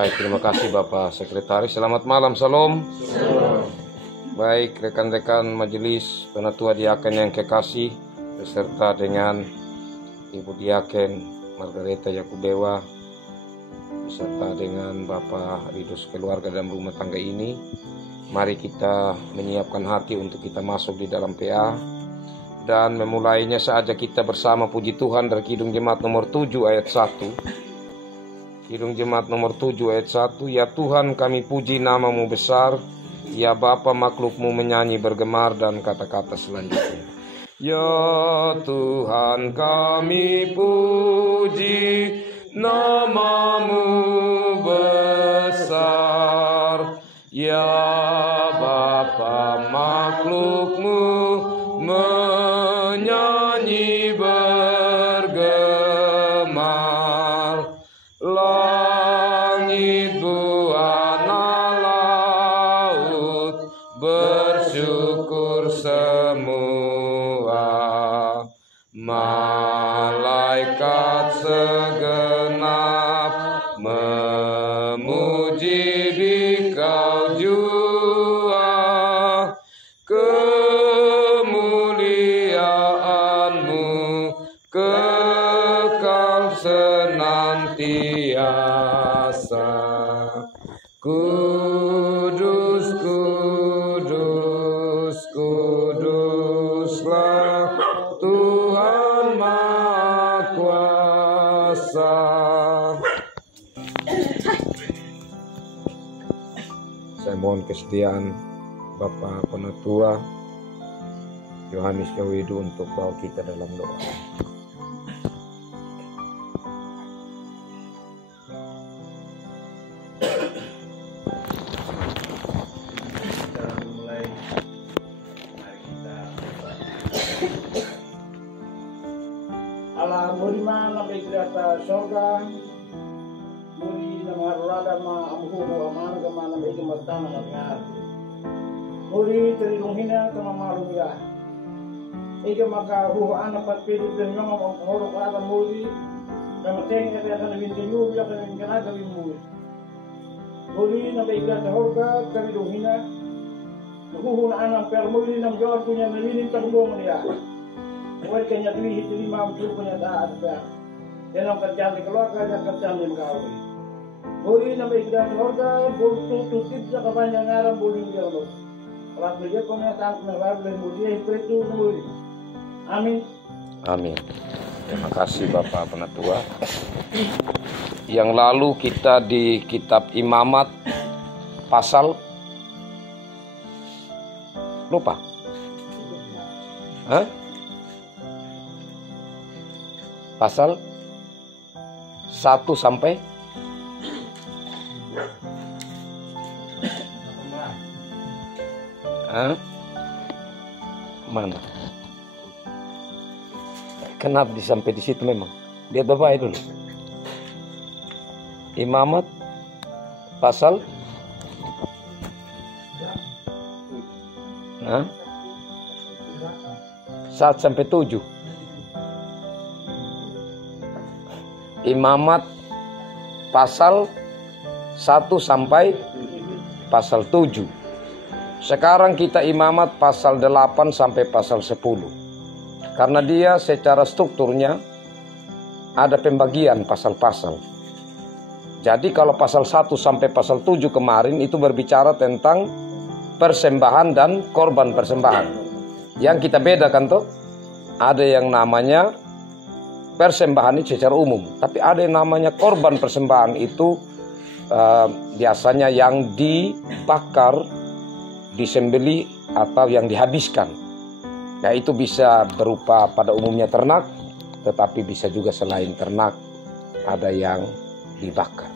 Baik, terima kasih Bapak Sekretaris. Selamat malam, salam. Baik, rekan-rekan majelis penatua diaken yang kekasih, beserta dengan Ibu Diaken Margareta Yakubewa, beserta dengan Bapak Ridus keluarga dan rumah tangga ini. Mari kita menyiapkan hati untuk kita masuk di dalam PA dan memulainya saja kita bersama puji Tuhan dari Kidung Jemaat nomor 7 ayat 1. Kidung Jemaat nomor 7 ayat 1. Ya Tuhan, kami puji namamu besar, ya Bapa makhlukmu menyanyi bergemar, dan kata-kata selanjutnya. Ya Tuhan, kami puji namamu besar, ya Bapa makhlukmu menyanyi bergemar. Langit buana laut bersyukur semua, malaikat segenap memuji Dikau jua, kemuliaanmu kekal senantiasa. Kudus, kudus, kuduslah Tuhan Maha Kuasa. Saya mohon kesediaan Bapak Penatua Yohanes Yawidu untuk bawa kita dalam doa. Allah murima na begrata sorga muri na marurada ma amhuhu amana kama na begi martana na ngar muri trilunghina kama marumia ega maka hu ana patpedi dan nyama horo kada muri kama tenga ya kana bintu ya kana kana da muri muri na begrata sorga trilunghina hu ana per muri na jor punya nalini tanggo ya. Buat kanya duit itu 5 punya taat dah. Jangan kerja di keluarga, jangan kerja di mengkawin. Boleh nampak kita keluarga, boleh tutup jaka banyak ngaram boleh dia loh. Kalau kerja punya taat merah boleh boleh itu boleh. Amin. Amin. Terima kasih Bapak Penatua. Yang lalu kita di kitab Imamat pasal lupa. Hah? Pasal 1 sampai mana? Kenapa sampai di situ memang? Lihat Bapak dulu. Imamat pasal 1 sampai 7. Imamat pasal 1 sampai pasal 7. Sekarang kita imamat pasal 8 sampai pasal 10. Karena dia secara strukturnya ada pembagian pasal-pasal. Jadi kalau pasal 1 sampai pasal 7 kemarin itu berbicara tentang persembahan dan korban persembahan. Yang kita bedakan tuh, ada yang namanya persembahan itu secara umum, tapi ada yang namanya korban persembahan itu biasanya yang dibakar, disembeli atau yang dihabiskan. Nah itu bisa berupa pada umumnya ternak, tetapi bisa juga selain ternak ada yang dibakar.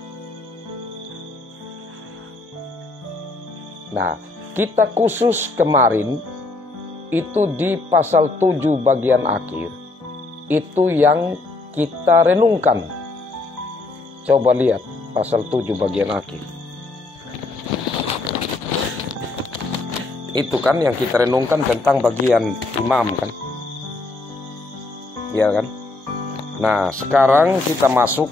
Nah kita khusus kemarin itu di pasal 7 bagian akhir. Itu yang kita renungkan. Coba lihat pasal 7 bagian akhir. Itu kan yang kita renungkan tentang bagian imam kan. Iya kan? Nah sekarang kita masuk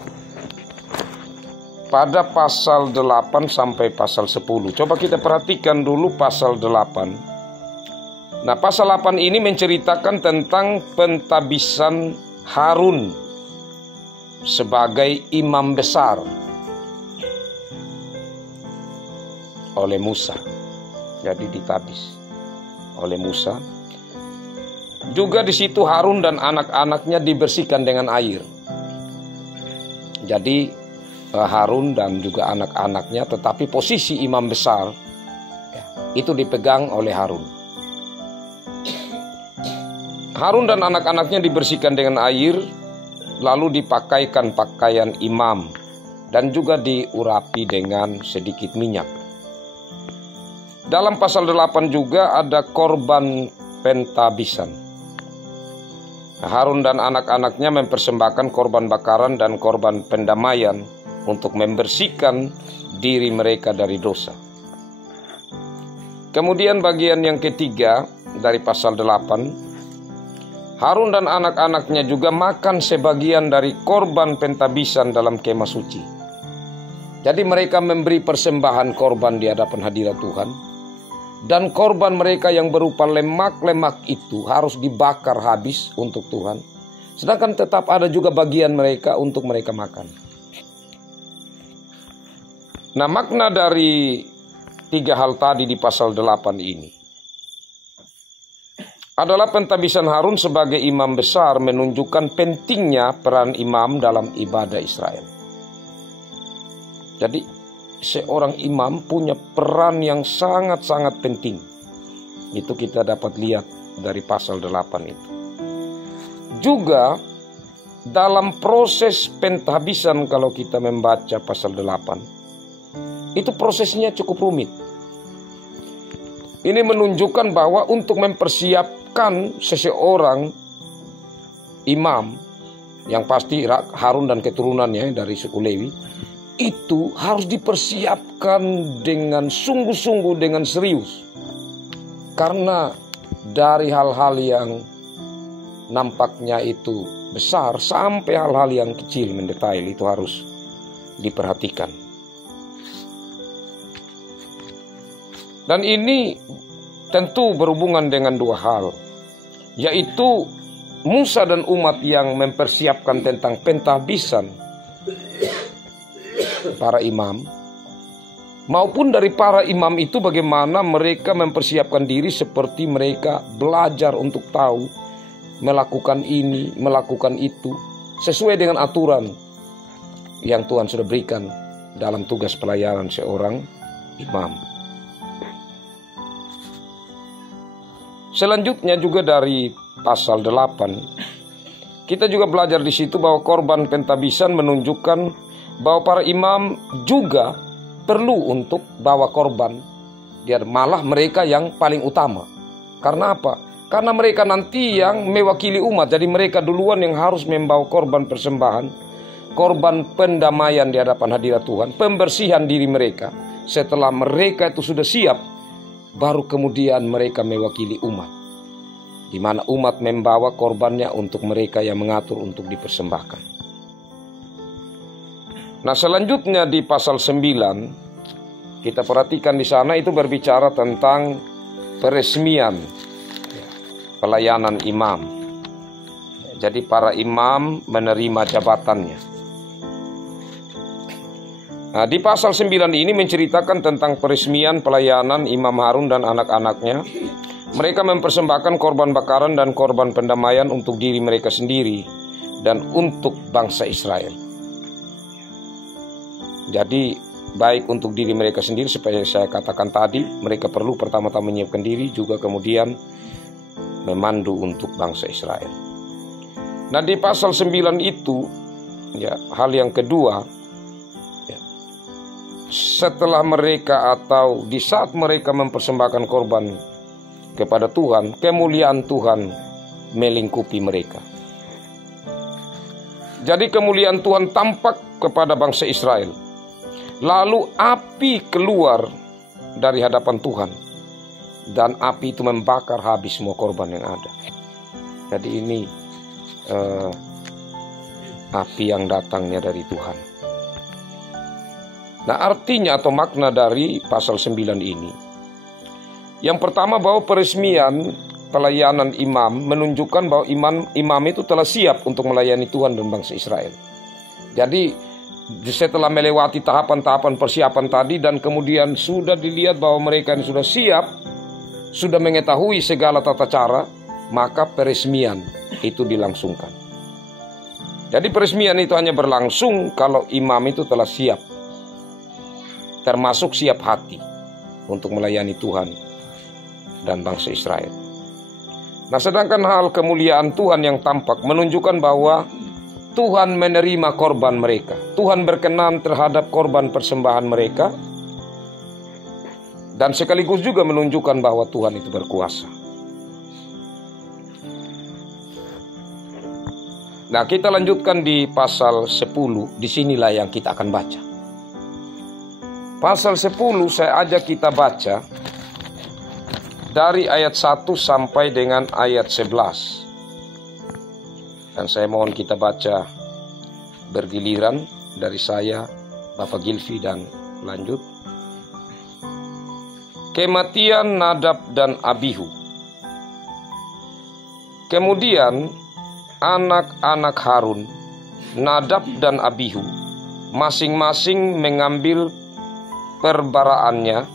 pada pasal 8 sampai pasal 10. Coba kita perhatikan dulu pasal 8. Nah, pasal 8 ini menceritakan tentang pentabisan Harun sebagai imam besar oleh Musa. Jadi ditabis oleh Musa. Juga di situ Harun dan anak-anaknya dibersihkan dengan air. Jadi Harun dan juga anak-anaknya, tetapi posisi imam besar itu dipegang oleh Harun. Harun dan anak-anaknya dibersihkan dengan air, lalu dipakaikan pakaian imam dan juga diurapi dengan sedikit minyak. Dalam pasal 8 juga ada korban pentabisan. Harun dan anak-anaknya mempersembahkan korban bakaran dan korban pendamaian untuk membersihkan diri mereka dari dosa. Kemudian bagian yang ketiga dari pasal 8, Harun dan anak-anaknya juga makan sebagian dari korban pentabisan dalam kemah suci. Jadi mereka memberi persembahan korban di hadapan hadirat Tuhan. Dan korban mereka yang berupa lemak-lemak itu harus dibakar habis untuk Tuhan. Sedangkan tetap ada juga bagian mereka untuk mereka makan. Nah, makna dari 3 hal tadi di pasal 8 ini adalah pentabisan Harun sebagai imam besar menunjukkan pentingnya peran imam dalam ibadah Israel. Jadi seorang imam punya peran yang sangat-sangat penting. Itu kita dapat lihat dari pasal 8 itu. Juga dalam proses pentabisan, kalau kita membaca pasal 8, itu prosesnya cukup rumit. Ini menunjukkan bahwa untuk mempersiapkan seseorang imam, yang pasti Harun dan keturunannya dari suku Lewi, itu harus dipersiapkan dengan sungguh-sungguh, dengan serius. Karena dari hal-hal yang nampaknya itu besar sampai hal-hal yang kecil mendetail itu harus diperhatikan. Dan ini tentu berhubungan dengan 2 hal, yaitu Musa dan umat yang mempersiapkan tentang pentabisan para imam, maupun dari para imam itu bagaimana mereka mempersiapkan diri seperti mereka belajar untuk tahu melakukan ini, melakukan itu sesuai dengan aturan yang Tuhan sudah berikan dalam tugas pelayanan seorang imam. Selanjutnya juga dari pasal 8, kita juga belajar di situ bahwa korban pentabisan menunjukkan bahwa para imam juga perlu untuk bawa korban. Dia malah mereka yang paling utama. Karena apa? Karena mereka nanti yang mewakili umat. Jadi mereka duluan yang harus membawa korban persembahan, korban pendamaian di hadapan hadirat Tuhan, pembersihan diri mereka. Setelah mereka itu sudah siap, baru kemudian mereka mewakili umat, di mana umat membawa korbannya untuk mereka yang mengatur untuk dipersembahkan. Nah, selanjutnya di pasal 9 kita perhatikan di sana itu berbicara tentang peresmian pelayanan imam. Jadi para imam menerima jabatannya. Nah, di pasal 9 ini menceritakan tentang peresmian pelayanan Imam Harun dan anak-anaknya. Mereka mempersembahkan korban bakaran dan korban pendamaian untuk diri mereka sendiri dan untuk bangsa Israel. Jadi baik untuk diri mereka sendiri, seperti saya katakan tadi, mereka perlu pertama-tama menyiapkan diri, juga kemudian memandu untuk bangsa Israel. Nah, di pasal 9 itu ya, hal yang kedua, setelah mereka atau di saat mereka mempersembahkan korban kepada Tuhan, kemuliaan Tuhan melingkupi mereka. Jadi kemuliaan Tuhan tampak kepada bangsa Israel. Lalu api keluar dari hadapan Tuhan, dan api itu membakar habis semua korban yang ada. Jadi ini api yang datangnya dari Tuhan. Nah, artinya atau makna dari pasal 9 ini, yang pertama bahwa peresmian pelayanan imam menunjukkan bahwa imam itu telah siap untuk melayani Tuhan dan bangsa Israel. Jadi setelah melewati tahapan-tahapan persiapan tadi dan kemudian sudah dilihat bahwa mereka ini sudah siap, sudah mengetahui segala tata cara, maka peresmian itu dilangsungkan. Jadi peresmian itu hanya berlangsung kalau imam itu telah siap, termasuk siap hati untuk melayani Tuhan dan bangsa Israel. Nah, sedangkan hal kemuliaan Tuhan yang tampak menunjukkan bahwa Tuhan menerima korban mereka. Tuhan berkenan terhadap korban persembahan mereka. Dan sekaligus juga menunjukkan bahwa Tuhan itu berkuasa. Nah, kita lanjutkan di pasal 10. Disinilah yang kita akan baca. Pasal 10 saya ajak kita baca dari ayat 1 sampai dengan ayat 11. Dan saya mohon kita baca bergiliran dari saya, Bapak Gilvi, dan lanjut. Kematian Nadab dan Abihu. Kemudian anak-anak Harun, Nadab dan Abihu, masing-masing mengambil perbaraannya,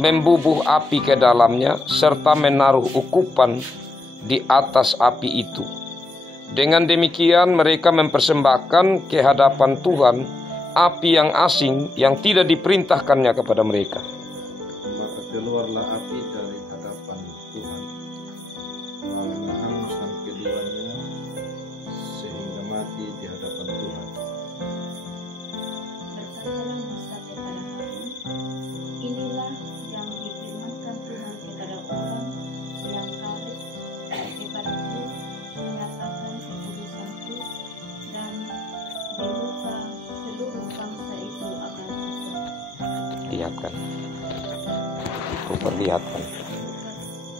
membubuh api ke dalamnya, serta menaruh ukupan di atas api itu. Dengan demikian mereka mempersembahkan ke hadapan Tuhan api yang asing yang tidak diperintahkannya kepada mereka. Maka keluarlah api dari hadapan Tuhan, lalu menghanguskan keduanya sehingga mati di hadapan Tuhan. Berkatalah Musa kepada Harun, inilah yang difirmankan Tuhan kepada orang yang karib kepadaku, menyatakan kekudusanku, dan dibuka seluruh bangsa itu akan kufur. Lihatkan. Perlihatkan.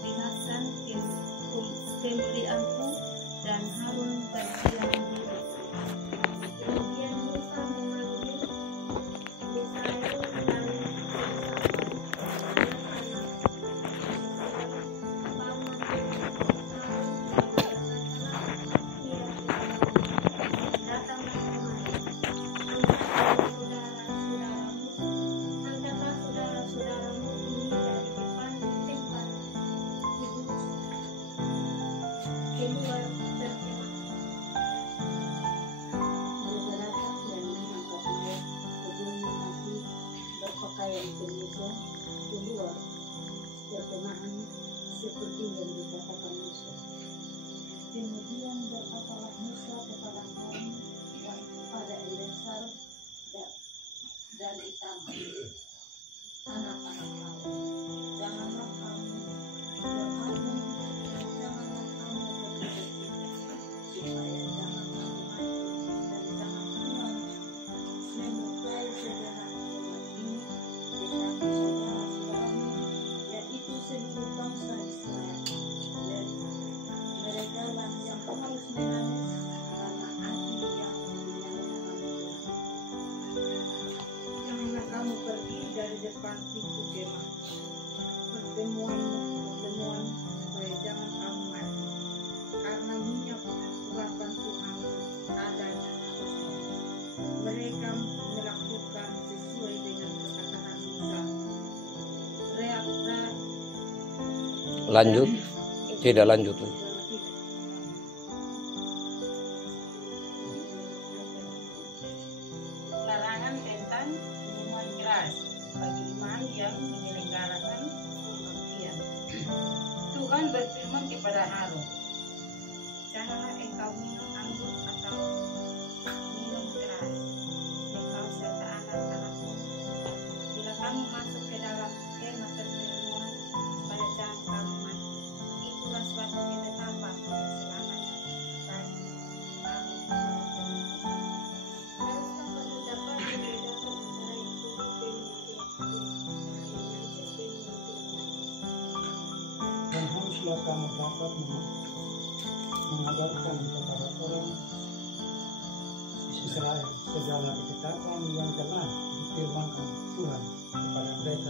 Lihatkan kemuliaanku, dan Harun berdiam diri. Kemudian Musa memanggil Israel dari keluar berkemahan seperti yang dikatakan Musa. Kemudian berkatalah Musa kepada Harun dan kepada Eleazar dan Itamar, anak-anak Harun, janganlah kamu berharum dan janganlah kamu berbersih, supaya jangan kamu mati dan jangan Tuhan menyukai sejarah umat ini tetapi saudara-saudaramu, yaitu seluruh bangsa Israel. Mereka lah yang harus menangis karena api yang dinyalakan Tuhan. Janganlah kamu pergi dari depan pintu kemah pertemuan supaya jangan kamu mati, karena minyak urapan Tuhan ada di atasmu. Mereka melakukan sesuai dengan perkataan Musa. Lanjut. Tidak lanjut. Larangan tentang minuman keras bagi imam yang menyelenggarakan kebaktian. Tuhan berfirman kepada Harun, janganlah engkau minum anggur atau minum keras, engkau serta anak-anakmu, bila kamu masuk ke dalam kemah pertemuan, supaya jangan kamu mati. Itulah suatu ketetapan selamanya bagi kamu. Haruskah kamu dapat membedakan antara itu Dan haruslah kamu dapat mengajarkan kepada orang Israel segala ketetapan yang telah firmankan Tuhan kepada mereka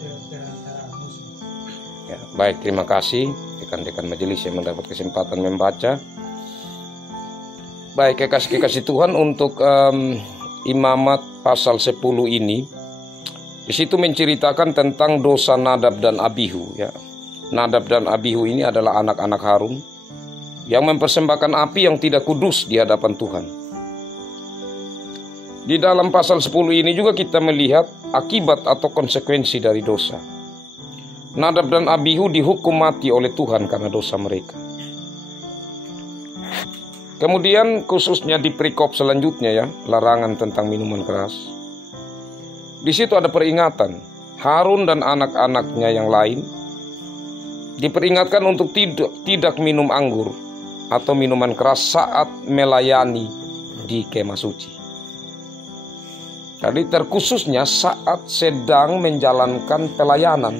yang seantara musuh. Ya, baik, terima kasih rekan-rekan majelis yang mendapat kesempatan membaca. Baik, kekasih Tuhan, untuk Imamat pasal 10 ini, di situ menceritakan tentang dosa Nadab dan Abihu. Ya. Nadab dan Abihu ini adalah anak-anak Harun yang mempersembahkan api yang tidak kudus di hadapan Tuhan. Di dalam pasal 10 ini juga kita melihat akibat atau konsekuensi dari dosa. Nadab dan Abihu dihukum mati oleh Tuhan karena dosa mereka. Kemudian khususnya di perikop selanjutnya ya, larangan tentang minuman keras. Di situ ada peringatan, Harun dan anak-anaknya yang lain diperingatkan untuk tidak minum anggur atau minuman keras saat melayani di kemah suci. Jadi terkhususnya saat sedang menjalankan pelayanan,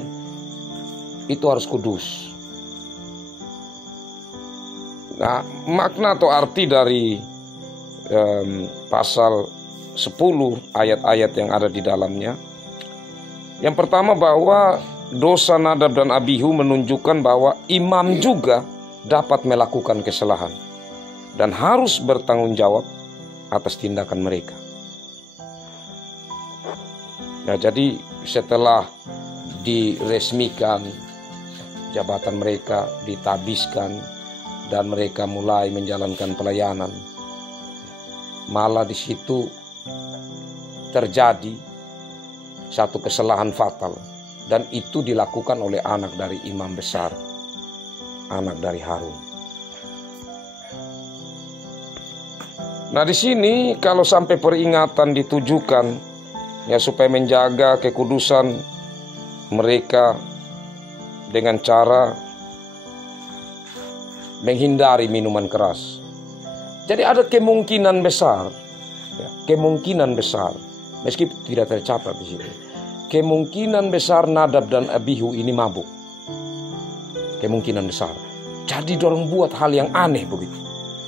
itu harus kudus. Nah, makna atau arti dari pasal 10 ayat-ayat yang ada di dalamnya. Yang pertama, bahwa dosa Nadab dan Abihu menunjukkan bahwa imam juga dapat melakukan kesalahan dan harus bertanggung jawab atas tindakan mereka. Nah, jadi setelah diresmikan, jabatan mereka ditabiskan dan mereka mulai menjalankan pelayanan, malah di situ terjadi satu kesalahan fatal, dan itu dilakukan oleh anak dari imam besar, anak dari Harun. Nah, di sini kalau sampai peringatan ditujukan ya supaya menjaga kekudusan mereka dengan cara menghindari minuman keras. Jadi ada kemungkinan besar, ya, kemungkinan besar, meski tidak tercatat di sini, kemungkinan besar Nadab dan Abihu ini mabuk. Kemungkinan besar. Jadi dorong buat hal yang aneh begitu.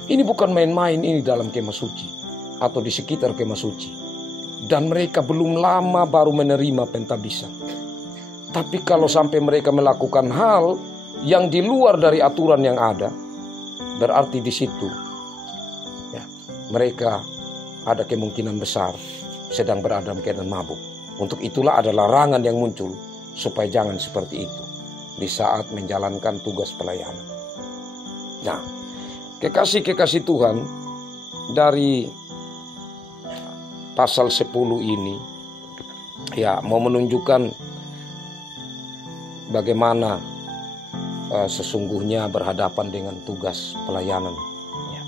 Ini bukan main-main, ini dalam kemah suci atau di sekitar kemah suci. Dan mereka belum lama baru menerima pentabisan. Tapi kalau sampai mereka melakukan hal yang di luar dari aturan yang ada, berarti di situ ya, mereka ada kemungkinan besar sedang berada dalam keadaan mabuk. Untuk itulah ada larangan yang muncul supaya jangan seperti itu di saat menjalankan tugas pelayanan. Nah, kekasih Tuhan, dari pasal 10 ini ya mau menunjukkan bagaimana sesungguhnya berhadapan dengan tugas pelayanan. Ya.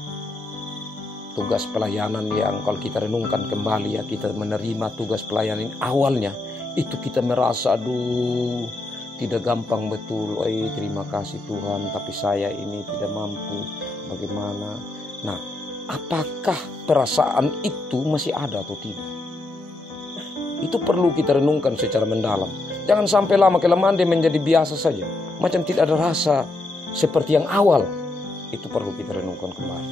Tugas pelayanan yang kalau kita renungkan kembali ya, kita menerima tugas pelayanan awalnya itu kita merasa aduh tidak gampang betul. Terima kasih Tuhan, tapi saya ini tidak mampu. Bagaimana? Nah, apakah perasaan itu masih ada atau tidak? Itu perlu kita renungkan secara mendalam. Jangan sampai lama-kelamaan dia menjadi biasa saja, macam tidak ada rasa seperti yang awal. Itu perlu kita renungkan kembali.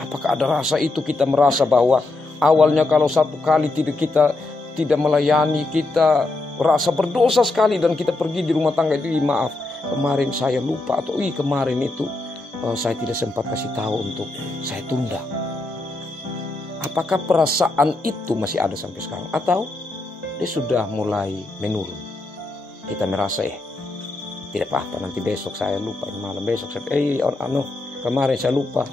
Apakah ada rasa itu? Kita merasa bahwa awalnya kalau satu kali kita tidak melayani, kita rasa berdosa sekali dan kita pergi di rumah tangga itu, maaf kemarin saya lupa, atau kemarin itu saya tidak sempat kasih tahu untuk saya tunda. Apakah perasaan itu masih ada sampai sekarang atau dia sudah mulai menurun? Kita merasa tidak apa-apa, nanti besok saya lupa, malam besok saya kemarin saya lupa.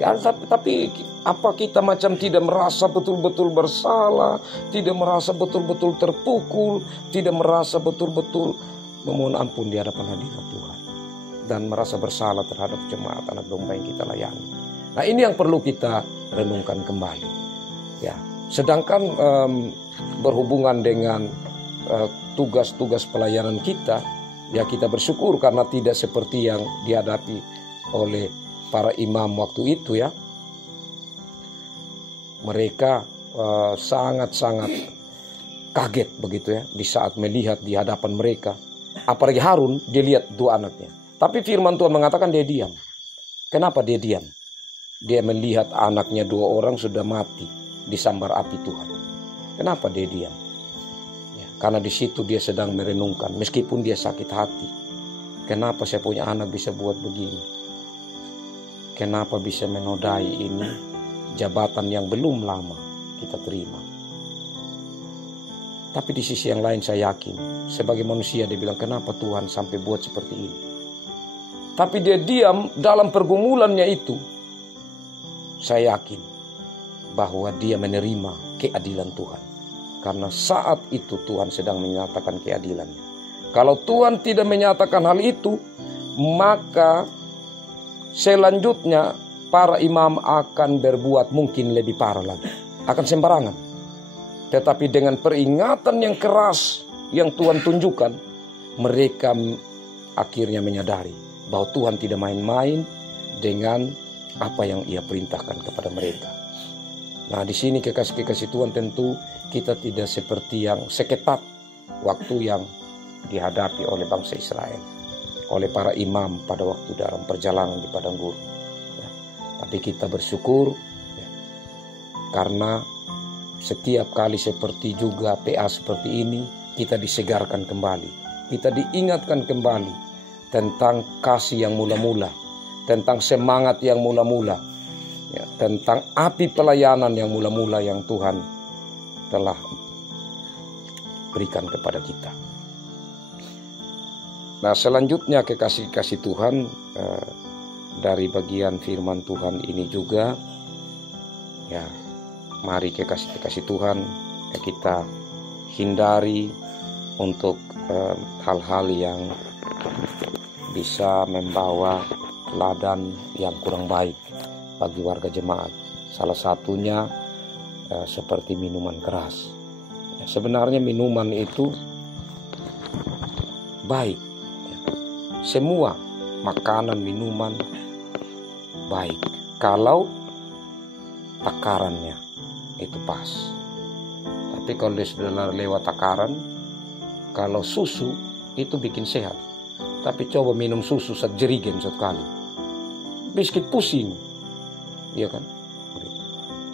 Ya, tapi apa kita macam tidak merasa betul-betul bersalah, tidak merasa betul-betul terpukul, tidak merasa betul-betul memohon ampun di hadapan hadirat Tuhan, dan merasa bersalah terhadap jemaat anak domba yang kita layani. Nah, ini yang perlu kita renungkan kembali. Ya, sedangkan berhubungan dengan tugas-tugas pelayanan kita, ya kita bersyukur karena tidak seperti yang dihadapi oleh para imam waktu itu ya. Mereka sangat-sangat kaget begitu ya di saat melihat di hadapan mereka. Apalagi Harun, dia lihat dua anaknya. Tapi firman Tuhan mengatakan dia diam. Kenapa dia diam? Dia melihat anaknya dua orang sudah mati disambar api Tuhan. Kenapa dia diam? Ya, karena di situ dia sedang merenungkan, meskipun dia sakit hati. Kenapa saya punya anak bisa buat begini? Kenapa bisa menodai ini jabatan yang belum lama kita terima? Tapi di sisi yang lain saya yakin, sebagai manusia dia bilang, kenapa Tuhan sampai buat seperti ini? Tapi dia diam dalam pergumulannya itu. Saya yakin bahwa dia menerima keadilan Tuhan. Karena saat itu Tuhan sedang menyatakan keadilannya. Kalau Tuhan tidak menyatakan hal itu, maka selanjutnya para imam akan berbuat mungkin lebih parah lagi. Akan sembarangan. Tetapi dengan peringatan yang keras yang Tuhan tunjukkan, mereka akhirnya menyadari bahwa Tuhan tidak main-main dengan apa yang Ia perintahkan kepada mereka. Nah, di sini kekasih-kekasih Tuhan, tentu kita tidak seperti yang seketat waktu yang dihadapi oleh bangsa Israel, oleh para imam pada waktu dalam perjalanan di padang gurun. Ya, tapi kita bersyukur ya, karena setiap kali seperti juga PA seperti ini, kita disegarkan kembali, kita diingatkan kembali tentang kasih yang mula-mula, tentang semangat yang mula-mula, ya, tentang api pelayanan yang mula-mula yang Tuhan telah berikan kepada kita. Nah, selanjutnya kekasih-kasih Tuhan, dari bagian firman Tuhan ini juga, ya, mari kekasih-kekasih Tuhan, ya, kita hindari untuk hal-hal yang bisa membawa teladan yang kurang baik bagi warga jemaat. Salah satunya seperti minuman keras. Ya, sebenarnya minuman itu baik. Ya. Semua makanan, minuman baik kalau takarannya itu pas. Tapi kalau dia sudah lewat takaran, kalau susu itu bikin sehat. Tapi coba minum susu jerigen sekali, biskit pusing, ya kan?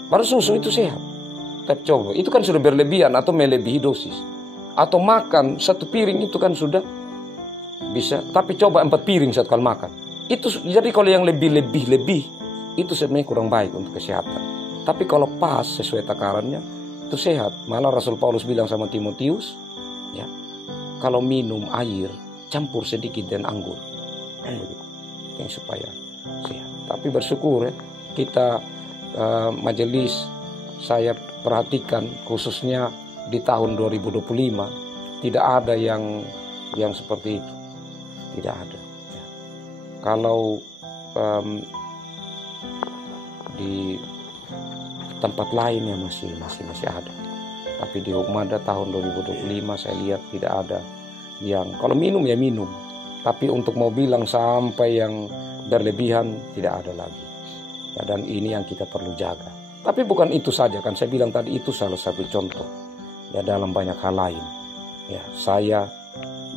Baru susu itu sehat. Tapi coba, itu kan sudah berlebihan atau melebihi dosis. Atau makan 1 piring itu kan sudah bisa. Tapi coba 4 piring satu kali makan. Itu jadi kalau yang lebih itu sebenarnya kurang baik untuk kesehatan. Tapi kalau pas sesuai takarannya itu sehat. Malah Rasul Paulus bilang sama Timotius, ya, kalau minum air campur sedikit dan anggur, kan begitu, yang supaya sehat. Tapi bersyukur ya, kita majelis, saya perhatikan khususnya di tahun 2025 tidak ada yang seperti itu, tidak ada. Ya. Kalau di tempat lain ya masih ada. Tapi di Hukmada tahun 2025 saya lihat tidak ada yang, kalau minum ya minum, tapi untuk mau bilang sampai yang berlebihan tidak ada lagi. Ya, dan ini yang kita perlu jaga. Tapi bukan itu saja, kan saya bilang tadi itu salah satu contoh. Ya, dalam banyak hal lain. Ya, saya,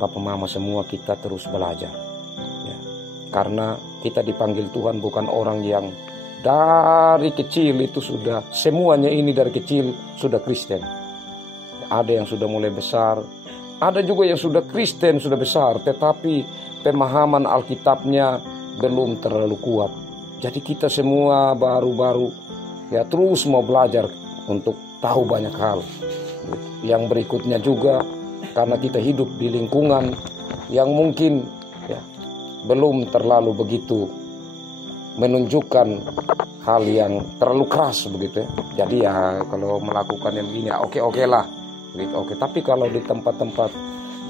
Bapak Mama semua kita terus belajar. Ya, karena kita dipanggil Tuhan bukan orang yang dari kecil itu sudah, semuanya ini dari kecil sudah Kristen. Ada yang sudah mulai besar, ada juga yang sudah Kristen, sudah besar, tetapi pemahaman Alkitabnya belum terlalu kuat. Jadi kita semua baru-baru ya terus mau belajar untuk tahu banyak hal. Yang berikutnya juga karena kita hidup di lingkungan yang mungkin ya belum terlalu begitu menunjukkan hal yang terlalu keras begitu ya. Jadi ya kalau melakukan yang begini ya oke lah gitu, oke. Tapi kalau di tempat-tempat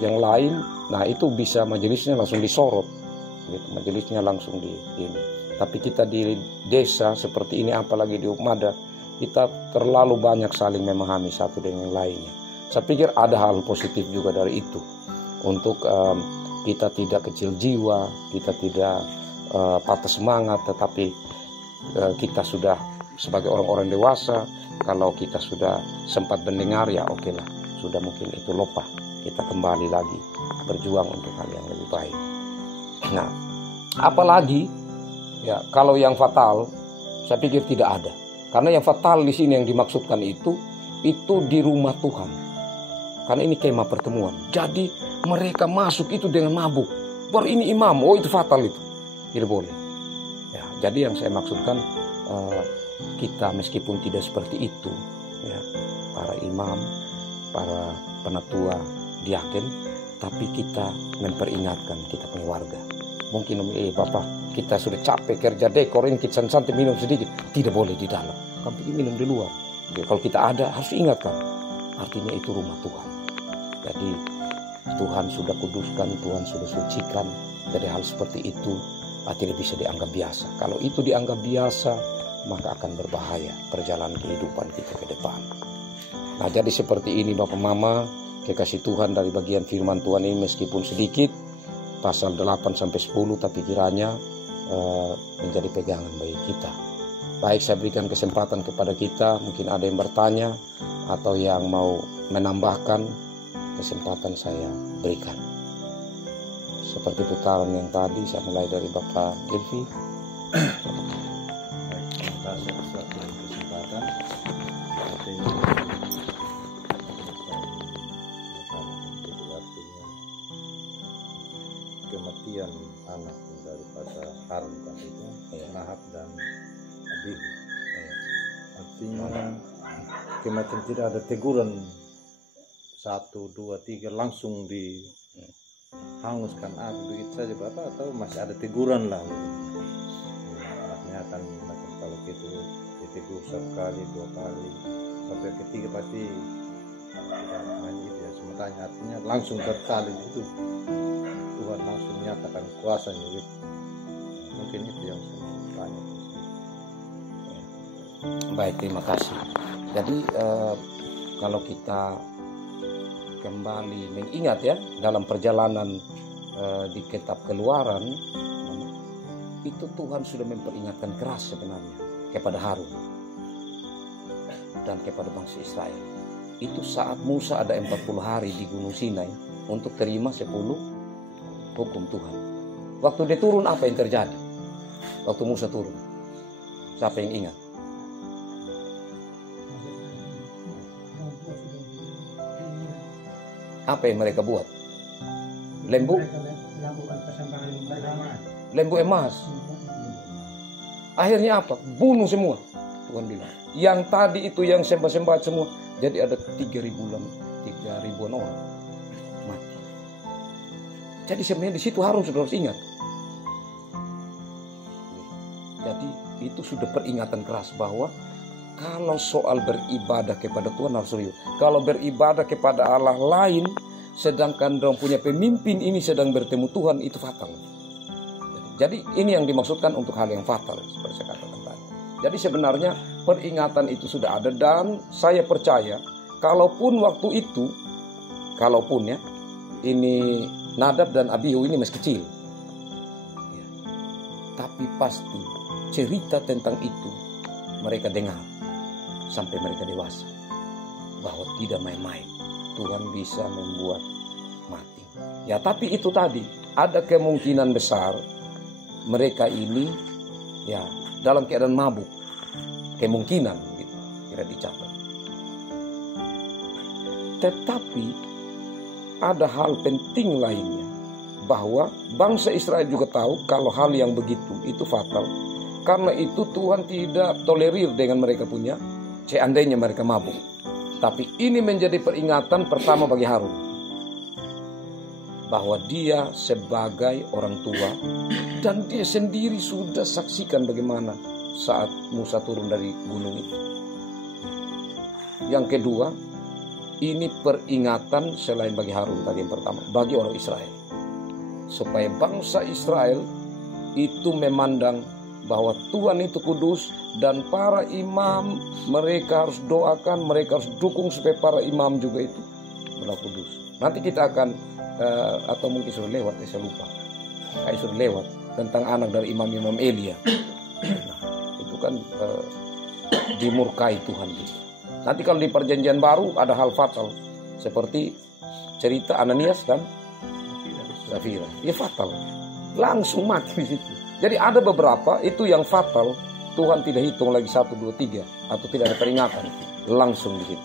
yang lain, nah itu bisa majelisnya langsung disorot gitu, majelisnya langsung di ini. Tapi kita di desa seperti ini, apalagi di Hukmada, kita terlalu banyak saling memahami satu dengan yang lainnya. Saya pikir ada hal positif juga dari itu, untuk kita tidak kecil jiwa, kita tidak patah semangat, tetapi kita sudah sebagai orang-orang dewasa, kalau kita sudah sempat mendengar ya oke lah, sudah mungkin itu lupa, kita kembali lagi berjuang untuk hal yang lebih baik. Nah, apalagi ya kalau yang fatal, saya pikir tidak ada, karena yang fatal di sini yang dimaksudkan itu itu di rumah Tuhan. Karena ini kemah pertemuan. Jadi mereka masuk itu dengan mabuk. Baru ini imam, oh itu fatal itu. Tidak boleh. Ya, jadi yang saya maksudkan kita meskipun tidak seperti itu, ya, para imam, para penatua, diaken, tapi kita memperingatkan kita punya warga. Mungkin Bapak, kita sudah capek kerja dekor ini, kita santai minum sedikit. Tidak boleh di dalam, kami minum di luar. Jadi, kalau kita ada harus ingatkan, artinya itu rumah Tuhan. Jadi Tuhan sudah kuduskan, Tuhan sudah sucikan. Jadi hal seperti itu tidak bisa dianggap biasa. Kalau itu dianggap biasa, maka akan berbahaya perjalanan kehidupan kita ke depan. Nah, jadi seperti ini Bapak Mama, kekasih Tuhan, dari bagian firman Tuhan ini meskipun sedikit, pasal 8 sampai 10, tapi kiranya menjadi pegangan bagi kita. Baik, saya berikan kesempatan kepada kita, mungkin ada yang bertanya atau yang mau menambahkan, kesempatan saya berikan. Seperti putaran yang tadi, saya mulai dari Bapak Ilvi. Baik, terima kasih atas kesempatan. Kematian anak daripada Harun tadi itu, Nahab dan Abihu. Artinya kematian tidak ada teguran 1, 2, 3 langsung dihanguskan begitu saja Bapak, atau masih ada teguran lah? Artinya akan macam kalau gitu ditegur 1 kali, 2 kali, sampai ketiga pasti hanya itu ya. Sementara artinya langsung bersalin itu Tuhan langsung menyatakan kuasanya gitu. Mungkin itu yang saya tanya. Baik, terima kasih. Jadi kalau kita kembali mengingat ya, dalam perjalanan di kitab Keluaran, itu Tuhan sudah memperingatkan keras sebenarnya kepada Harun dan kepada bangsa Israel. Itu saat Musa ada 40 hari di Gunung Sinai untuk terima 10 hukum Tuhan. Waktu dia turun, apa yang terjadi? Waktu Musa turun, siapa yang ingat? Apa yang mereka buat? Lembu emas. Akhirnya apa? Bunuh semua. Tuhan bilang, yang tadi itu yang sembah-sembah semua. Jadi ada 3.000-an orang mati. Jadi sebenarnya di situ harus ingat. Jadi itu sudah peringatan keras bahwa kalau soal beribadah kepada Tuhan harus serius. Kalau beribadah kepada Allah lain, sedangkan orang punya pemimpin ini sedang bertemu Tuhan, itu fatal. Jadi ini yang dimaksudkan untuk hal yang fatal, seperti saya katakan tadi. Jadi sebenarnya peringatan itu sudah ada, dan saya percaya kalaupun waktu itu, kalaupun ya, ini Nadab dan Abihu ini masih kecil, ya, tapi pasti cerita tentang itu mereka dengar sampai mereka dewasa, bahwa tidak main-main Tuhan bisa membuat mati. Ya, tapi itu tadi ada kemungkinan besar mereka ini ya dalam keadaan mabuk, kemungkinan gitu, kira dicatat. Tetapi ada hal penting lainnya, bahwa bangsa Israel juga tahu kalau hal yang begitu itu fatal. Karena itu Tuhan tidak tolerir dengan mereka punya seandainya mereka mabuk. Tapi ini menjadi peringatan pertama bagi Harun, bahwa dia sebagai orang tua dan dia sendiri sudah saksikan bagaimana saat Musa turun dari gunung itu. Yang kedua, ini peringatan selain bagi Harun tadi yang pertama, bagi orang Israel, supaya bangsa Israel itu memandang bahwa Tuhan itu kudus, dan para imam mereka harus doakan, mereka harus dukung supaya para imam juga itu benar kudus. Nanti kita akan atau mungkin sudah lewat, saya lupa, kayak sudah lewat tentang anak dari imam-imam Elia. Nah, itu kan dimurkai Tuhan gitu. Nanti kalau di perjanjian baru ada hal fatal seperti cerita Ananias dan Safira, ya fatal, langsung mati di situ. Jadi ada beberapa itu yang fatal, Tuhan tidak hitung lagi 1, 2, 3 atau tidak ada peringatan, langsung di situ.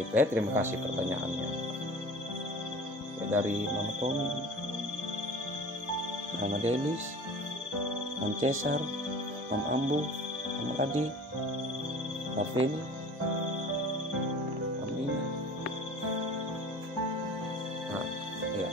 Gitu terima kasih pertanyaannya. Dari Mama Tommy, Mama Delis, Mam Cesar, Mam Ambu, Mam Adi, Mbak Feni, Mam Nina. Nah, ya.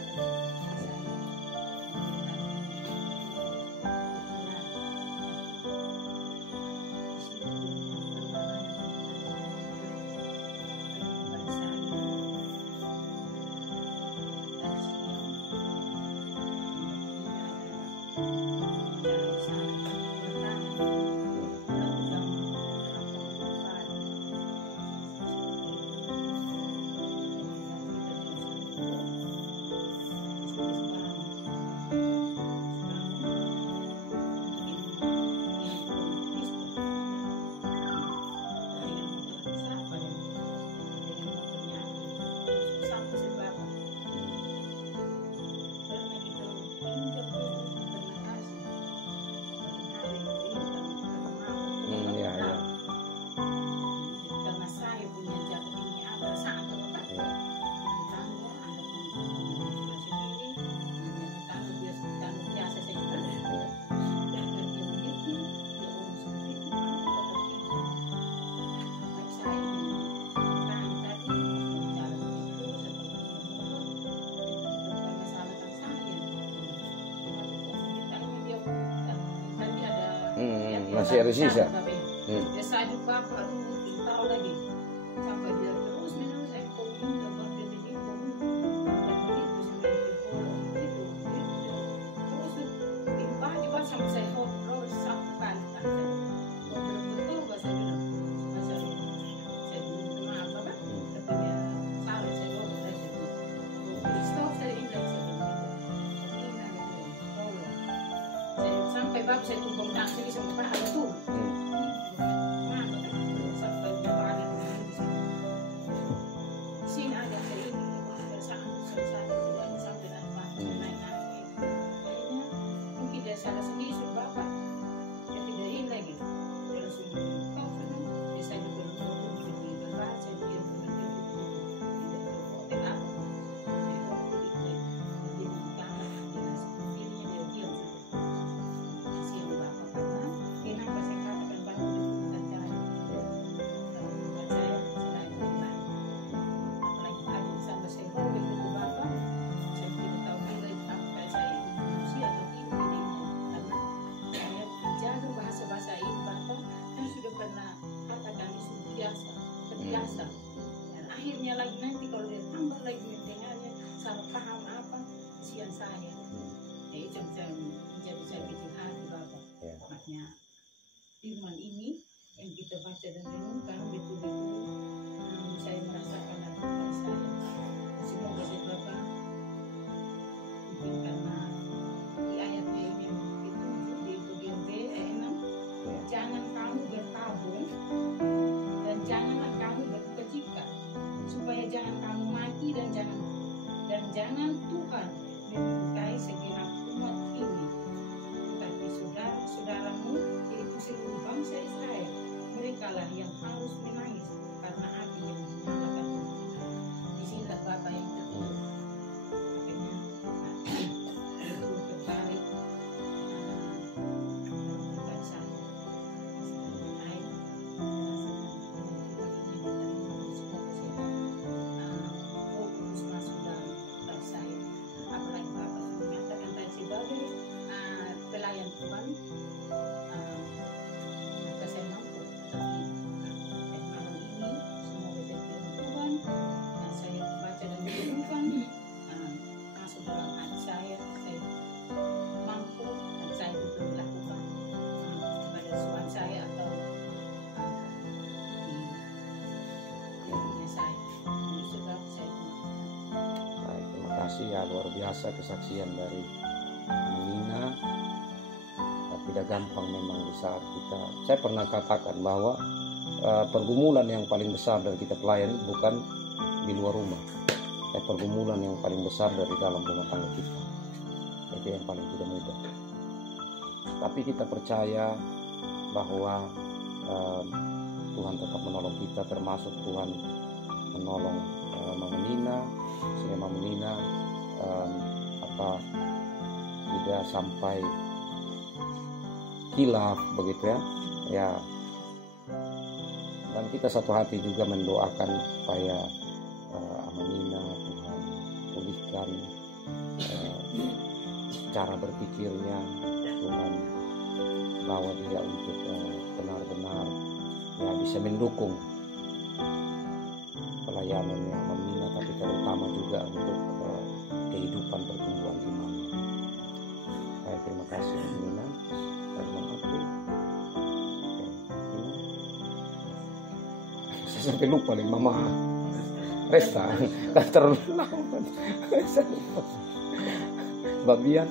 Masih ada sisa. Ya saya bapak dulu tahu lagi sampai dia terus minum saya kopi dapat begini terus tiba juga sampai saya ngobrol satu kali betul bahasa bilang bahasa saya dulu kenapa kan tapi ya salah saya ngobrol aja stop saya ingat saya sampai bab saya tumpang taksi sampai pak ada tuh sampai berapa di sini ada hari ini ada saat selesai dan sampai apa naik kayaknya mungkin dia salah sendiri suruh bapak dia tidak ini lagi dia langsung kau senang dia saya juga belum di baca dia tidak apa biasa dan akhirnya lagi nanti kalau dia tambah lagi mendengarnya salah paham apa kesian saya itu yang saya menjadi kecil hati bapak makanya firman ini yang kita baca dan renungkan betul-betul saya merasakan dalam hati saya semoga saya bapak mungkin karena di ayatnya ini yang itu di bagian B ayat 6 jangan kamu bertabung dan janganlah kamu berduka-cita supaya jangan kamu mati dan jangan Tuhan memberkahi segenap umat ini tetapi saudara-saudaramu yaitu seluruh bangsa Israel mereka lah yang harus menangis karena api yang menyalakan di sinilah Bapak yang tertulis makanya itu tertarik dengan saya pelayan Tuhan maka saya mampu tapi malam ini semoga saya firman Tuhan dan saya baca dan merenungkan masuk dalam hati saya mampu dan saya betul melakukan kepada suami saya atau di dunia saya sebab saya Baik, terima kasih ya, luar biasa kesaksian dari Nina. Tidak gampang memang di saat kita, saya pernah katakan bahwa pergumulan yang paling besar dari kita pelayan bukan di luar rumah, pergumulan yang paling besar dari dalam rumah tangga kita, itu yang paling tidak mudah. Tapi kita percaya bahwa Tuhan tetap menolong kita, termasuk Tuhan menolong Mama Nina, sehingga Mama Nina tidak sampai khilaf begitu ya. Dan kita satu hati juga mendoakan supaya Nina Tuhan pulihkan cara berpikirnya, Tuhan bawa dia untuk benar-benar ya bisa mendukung pelayanannya Nina, tapi terutama juga untuk kehidupan pertumbuhan iman. Baik, terima kasih Nina. Terima kasih. Saya sampai lupa nih Mama Resta kan terlalu lama. Saya lupa. Babian.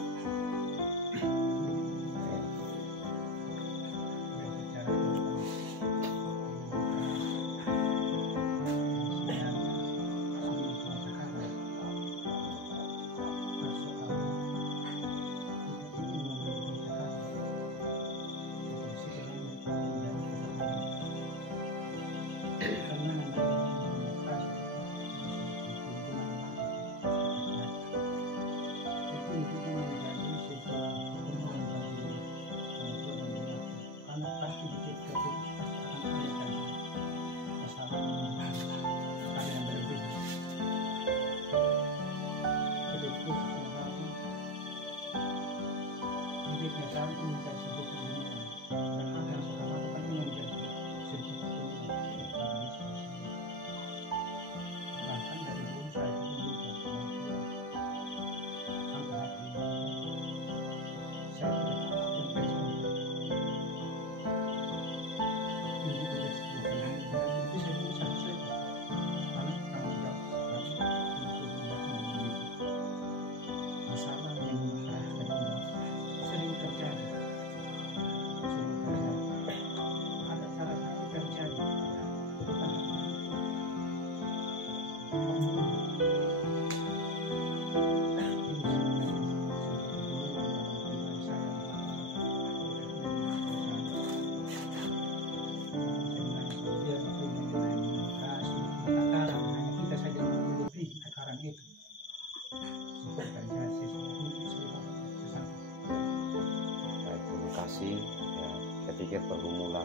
Ya, saya pikir pergumulan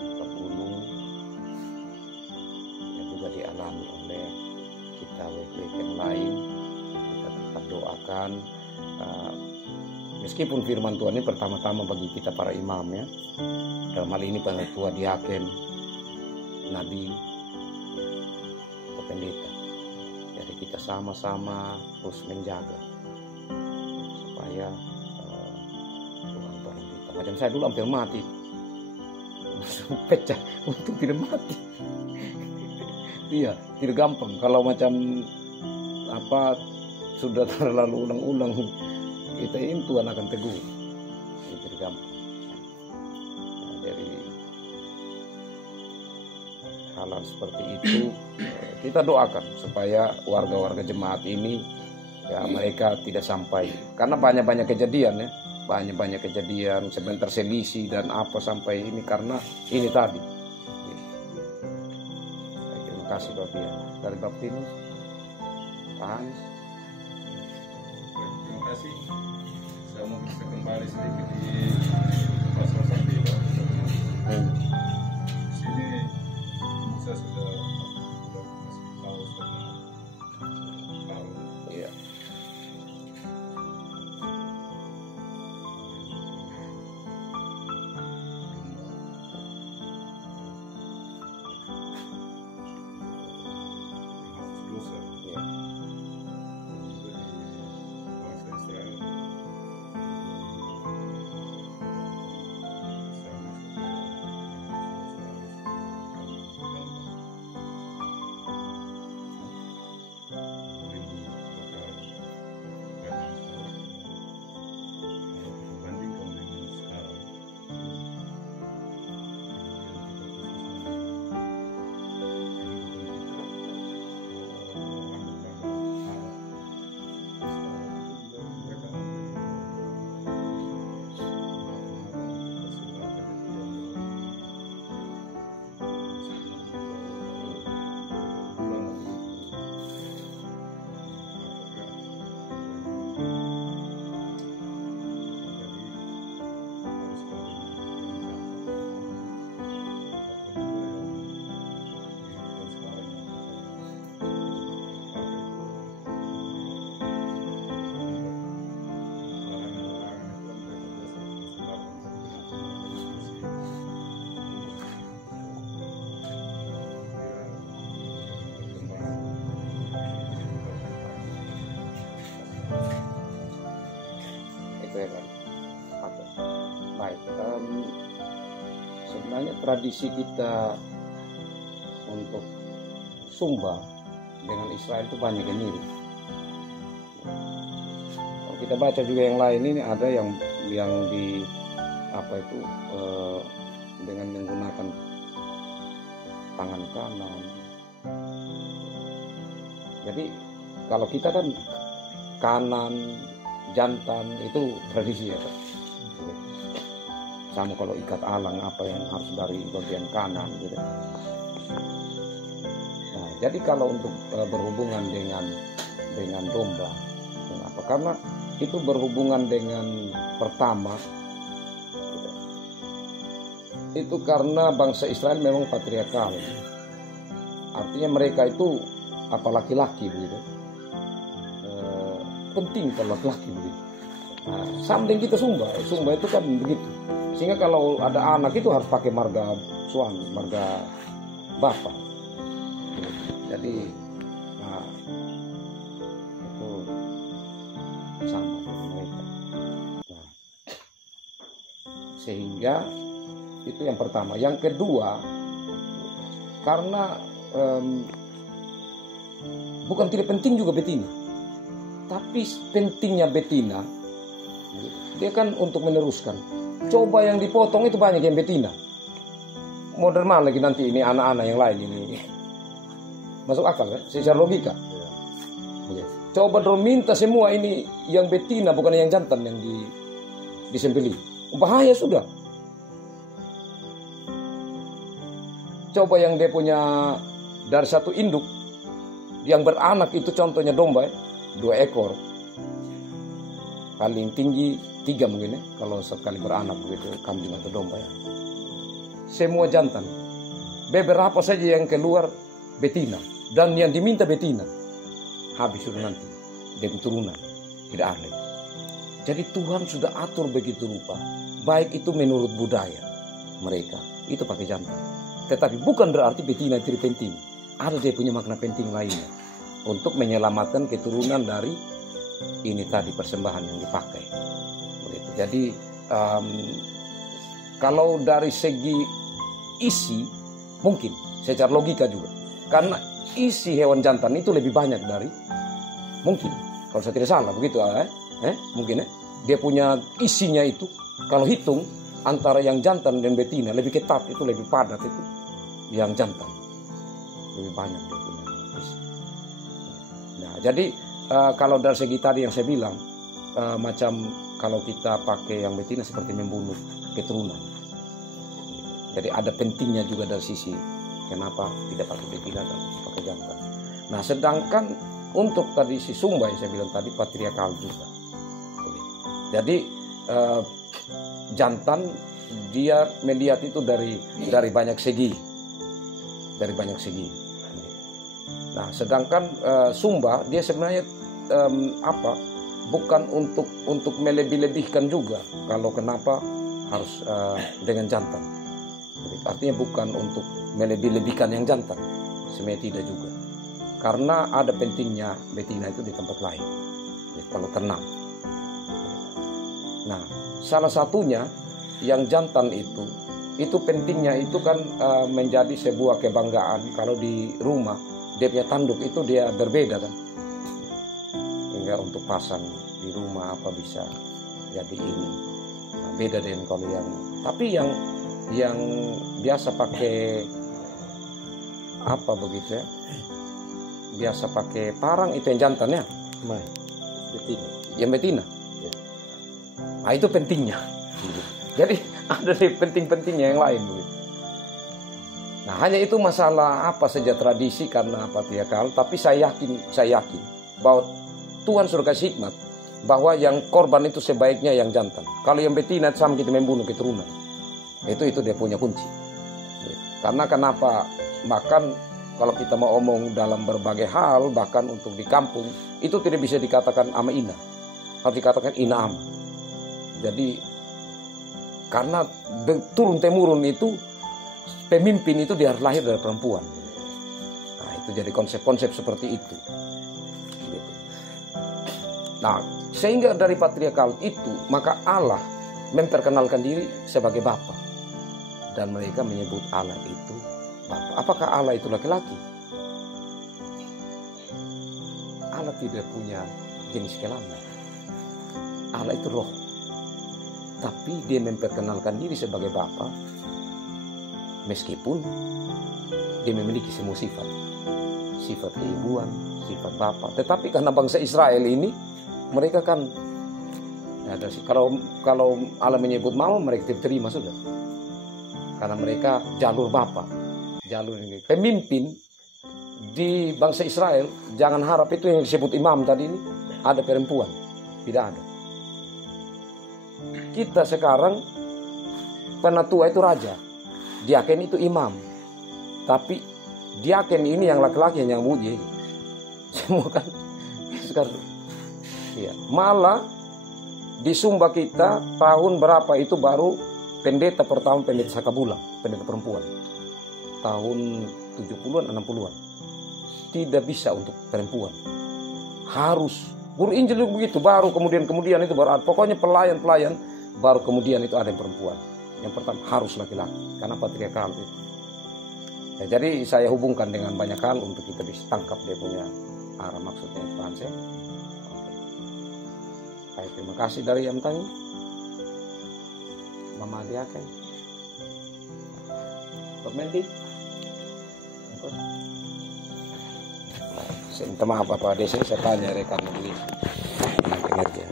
pembunuh yang juga dialami oleh kita WPK yang lain. Kita tetap doakan, meskipun firman Tuhan ini pertama-tama bagi kita para imam ya, dalam hal ini penatua diaken, nabi atau pendeta. Jadi kita sama-sama terus menjaga supaya macam saya dulu hampir mati, pecah untuk tidak mati. Iya, tidak gampang. Kalau macam sudah terlalu ulang-ulang, kita ini Tuhan akan teguh. Tidak gampang. Nah, dari hal-hal seperti itu kita doakan supaya warga-warga jemaat ini ya mereka tidak sampai, karena banyak-banyak kejadian ya. Banyak kejadian sebentar selisih dan apa sampai ini karena ini tadi. Terima kasih Bapak ya. Dari Baptinus, Pak Hans. Terima kasih. Saya mau bisa kembali sedikit di pasal 1 Pak. Sini saya sudah masih tahu sama tahu. Iya. ya kan. Oke. Baik. Sebenarnya tradisi kita untuk Sumba dengan Israel itu banyak yang mirip. Kalau kita baca juga yang lain ini ada yang di apa itu dengan menggunakan tangan kanan. Jadi kalau kita kan kanan, jantan itu tradisi ya Pak. Sama kalau ikat alang apa yang harus dari bagian kanan gitu. Nah, jadi kalau untuk berhubungan dengan domba, kenapa? Karena itu berhubungan dengan pertama gitu. Itu karena bangsa Israel memang patriarkal. Artinya mereka itu apa laki-laki begitu. Penting kalau laki-laki begitu. Nah, samping kita Sumba itu kan begitu. Sehingga kalau ada anak itu harus pakai marga suami, marga bapak. Jadi nah, itu sama dengan mereka. Nah, sehingga itu yang pertama. Yang kedua, karena bukan tidak penting juga betina, tapi pentingnya betina dia kan untuk meneruskan. Coba yang dipotong itu banyak yang betina. Modern mana lagi nanti ini anak-anak yang lain ini. Masuk akal kan? Secara logika. Oke. Coba dong minta semua ini yang betina bukan yang jantan yang disembelih. Bahaya sudah. Coba yang dia punya dari satu induk yang beranak itu contohnya domba 2 ekor. Paling tinggi 3 mungkin ya, kalau sekali beranak begitu, kambing atau domba ya. Semua jantan. Beberapa saja yang keluar betina. Dan yang diminta betina. Habis sudah nanti. Dia turunan. Tidak ada. Jadi Tuhan sudah atur begitu rupa. Baik itu menurut budaya mereka. Itu pakai jantan. Tetapi bukan berarti betina itu penting. Ada dia punya makna penting lainnya. Untuk menyelamatkan keturunan dari ini tadi persembahan yang dipakai. Begitu. Jadi kalau dari segi isi mungkin secara logika juga. Karena isi hewan jantan itu lebih banyak dari mungkin. Kalau saya tidak salah begitu mungkin dia punya isinya itu kalau hitung antara yang jantan dan betina lebih ketat itu lebih padat itu yang jantan. Lebih banyak dia punya isi. Nah, jadi kalau dari segi tadi yang saya bilang macam kalau kita pakai yang betina seperti membunuh keturunan. Jadi ada pentingnya juga dari sisi kenapa tidak pakai betina dan pakai jantan. Nah, sedangkan untuk tadi si Sumba yang saya bilang tadi patriarkal juga. Jadi jantan dia melihat itu dari banyak segi. Dari banyak segi. Nah, sedangkan Sumba dia sebenarnya bukan untuk melebih-lebihkan juga kalau kenapa harus dengan jantan. Artinya bukan untuk melebih-lebihkan yang jantan, sebenarnya tidak juga. Karena ada pentingnya betina itu di tempat lain, kalau ternak. Nah, salah satunya yang jantan itu pentingnya itu kan menjadi sebuah kebanggaan kalau di rumah dia punya tanduk itu dia berbeda kan. Hingga untuk pasang di rumah apa bisa jadi ini. Nah, beda dengan kalau yang tapi yang biasa pakai apa begitu ya? Biasa pakai parang itu yang jantan ya? Betina. Yang betina. Ya. Nah, itu pentingnya. Jadi ada penting-pentingnya yang lain begitu. Nah, hanya itu masalah apa saja tradisi karena patriarkal, tapi saya yakin bahwa Tuhan sudah kasih hikmat bahwa yang korban itu sebaiknya yang jantan. Kalau yang betina sama kita membunuh keturunan. Itu dia punya kunci. Karena kenapa? Bahkan kalau kita mau omong dalam berbagai hal, bahkan untuk di kampung, itu tidak bisa dikatakan ama ina. Harus dikatakan ina ama. Jadi, karena turun-temurun itu, pemimpin itu dia lahir dari perempuan. Nah, itu jadi konsep-konsep seperti itu. Nah, Sehingga dari patriarkal itu maka Allah memperkenalkan diri sebagai Bapa. Dan mereka menyebut Allah itu Bapa. Apakah Allah itu laki-laki? Allah tidak punya jenis kelamin. Allah itu roh. Tapi dia memperkenalkan diri sebagai Bapa. Meskipun dia memiliki semua sifat. Sifat keibuan, sifat Bapa. Tetapi karena bangsa Israel ini, mereka kan kalau Allah menyebut mama, mereka terima sudah. Karena mereka jalur Bapa. Jalur ini. Pemimpin di bangsa Israel, jangan harap itu yang disebut imam tadi ini ada perempuan. Tidak ada. Kita sekarang penatua itu raja, diaken itu imam. Tapi diaken ini yang laki-laki yang muji. Semua kan sekarang. Ya, malah di Sumba kita tahun berapa itu baru pendeta pertama, pendeta Sakabula, pendeta perempuan. Tahun 70-an, 60-an. Tidak bisa untuk perempuan. Harus guru Injil begitu, baru kemudian itu baru ada. Pokoknya pelayan baru kemudian itu ada yang perempuan. Yang pertama harus laki-laki karena patriarkal itu. Ya, jadi saya hubungkan dengan banyak hal untuk kita bisa tangkap dia punya arah maksudnya itu kan saya. Baik, terima kasih dari yang tanya. Mama diaken. Pak Mendi. Saya minta maaf Bapak Desa, saya tanya rekan begini. Pengerja.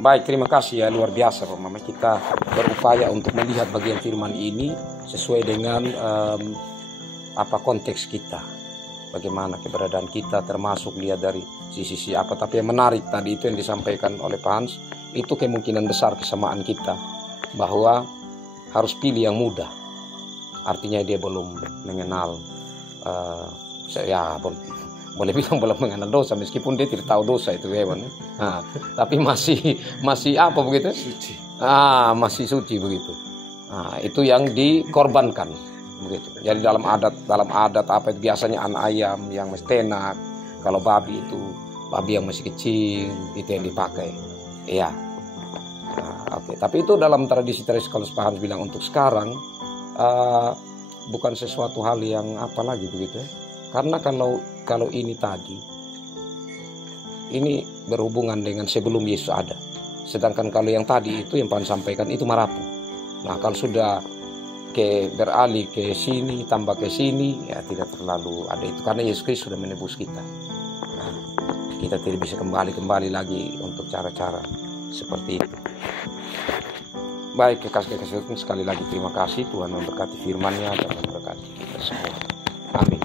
Baik, terima kasih ya, luar biasa Pak Mama. Kita berupaya untuk melihat bagian firman ini sesuai dengan konteks kita. Bagaimana keberadaan kita, termasuk lihat dari sisi apa. Tapi yang menarik tadi itu yang disampaikan oleh Pak Hans, itu kemungkinan besar kesamaan kita bahwa harus pilih yang muda. Artinya dia belum mengenal boleh bilang belum mengenal dosa, meskipun dia tidak tahu dosa itu hewan. Tapi masih apa begitu? Suci. Masih suci begitu. Itu yang dikorbankan begitu. Jadi dalam adat apa itu biasanya anak ayam yang masih tenak, kalau babi yang masih kecil itu yang dipakai. Iya. Oke. Tapi itu dalam tradisi kalau Pak Hans bilang untuk sekarang bukan sesuatu hal yang apa lagi begitu ya. Karena kalau ini tadi ini berhubungan dengan sebelum Yesus ada. Sedangkan kalau yang tadi itu yang Pak sampaikan itu marapu. Nah, kalau sudah beralih ke sini tambah ke sini ya tidak terlalu ada itu karena Yesus Kristus sudah menebus kita. Nah, kita tidak bisa kembali lagi untuk cara-cara seperti itu. Baik, kekasih sekali lagi terima kasih. Tuhan memberkati firman-Nya dan memberkati kita semua. Amin.